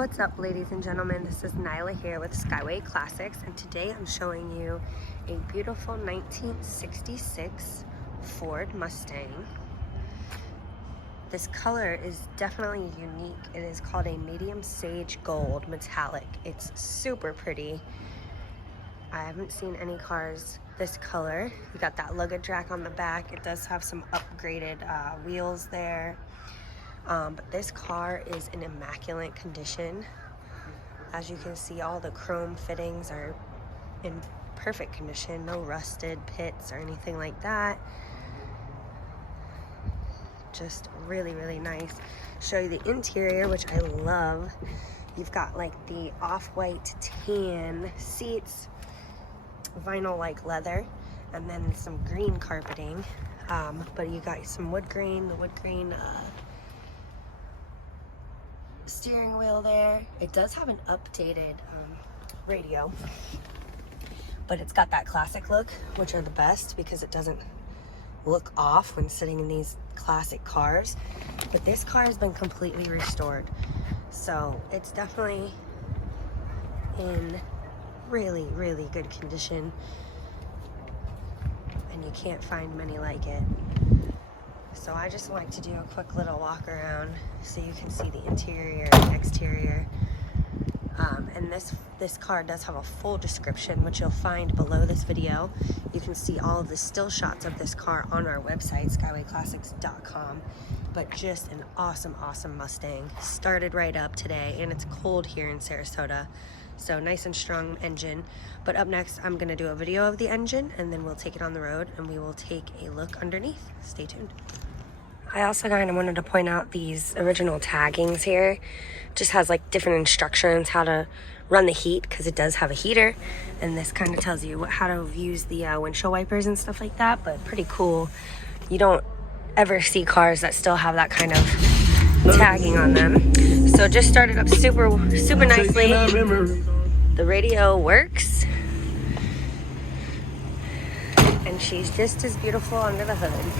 What's up, ladies and gentlemen? This is Nyla here with Skyway Classics, and today I'm showing you a beautiful 1966 Ford Mustang. This color is definitely unique. It is called a medium sage gold metallic. It's super pretty. I haven't seen any cars this color. You got that luggage rack on the back. It does have some upgraded wheels there. But this car is in immaculate condition. As you can see, all the chrome fittings are in perfect condition. No rusted pits or anything like that. Just really, really nice. Show you the interior, which I love. You've got like the off-white tan seats, vinyl like leather, and then some green carpeting. But you got some wood grain, the wood grain steering wheel there. It does have an updated radio, but it's got that classic look, which are the best because it doesn't look off when sitting in these classic cars. But this car has been completely restored, so it's definitely in really, really good condition, and you can't find many like it. So I just like to do a quick little walk around so you can see the interior and exterior. And this car does have a full description, which you'll find below this video. You can see all of the still shots of this car on our website, skywayclassics.com. But just an awesome, awesome Mustang. Started right up today, and it's cold here in Sarasota. So nice and strong engine. But up next, I'm gonna do a video of the engine, and then we'll take it on the road and we will take a look underneath. Stay tuned. I also kind of wanted to point out these original taggings here. Just has like different instructions how to run the heat, because it does have a heater, and this kind of tells you how to use the windshield wipers and stuff like that. But pretty cool. You don't ever see cars that still have that kind of tagging on them. So it just started up super nicely. The radio works, and she's just as beautiful under the hood.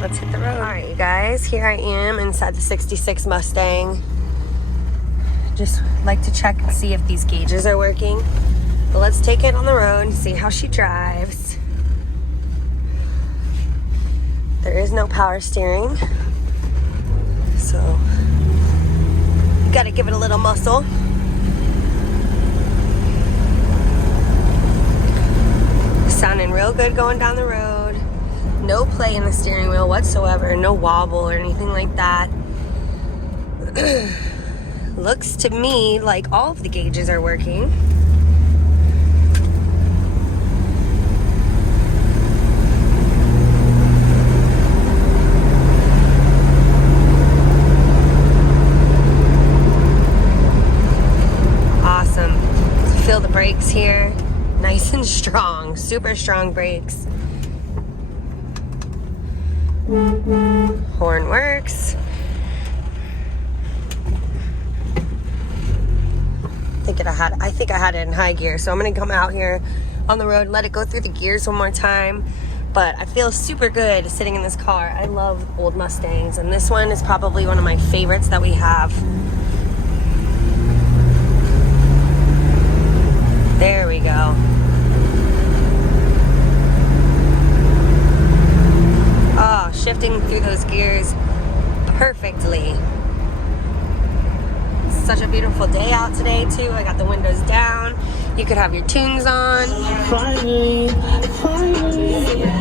Let's hit the road. All right, you guys, here I am inside the 66 Mustang. Just like to check and see if these gauges are working. But let's take it on the road and see how she drives. There is no power steering, so you gotta give it a little muscle. Sounding real good going down the road. No play in the steering wheel whatsoever, no wobble or anything like that. Looks to me like all of the gauges are working. Awesome. Feel the brakes here. Nice and strong, super strong brakes. Horn works. I think I had it in high gear, so I'm gonna come out here on the road, let it go through the gears one more time. But I feel super good sitting in this car. I love old Mustangs, and this one is probably one of my favorites that we have. There we go. Oh, shifting through those gears perfectly. Such a beautiful day out today too. I got the windows down. You could have your tunes on. Finally. Cool.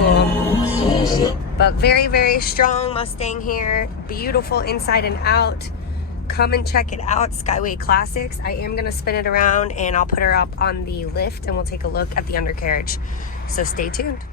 But very, very strong Mustang here. Beautiful inside and out. Come and check it out, Skyway Classics. I am gonna spin it around and I'll put her up on the lift and we'll take a look at the undercarriage. So stay tuned.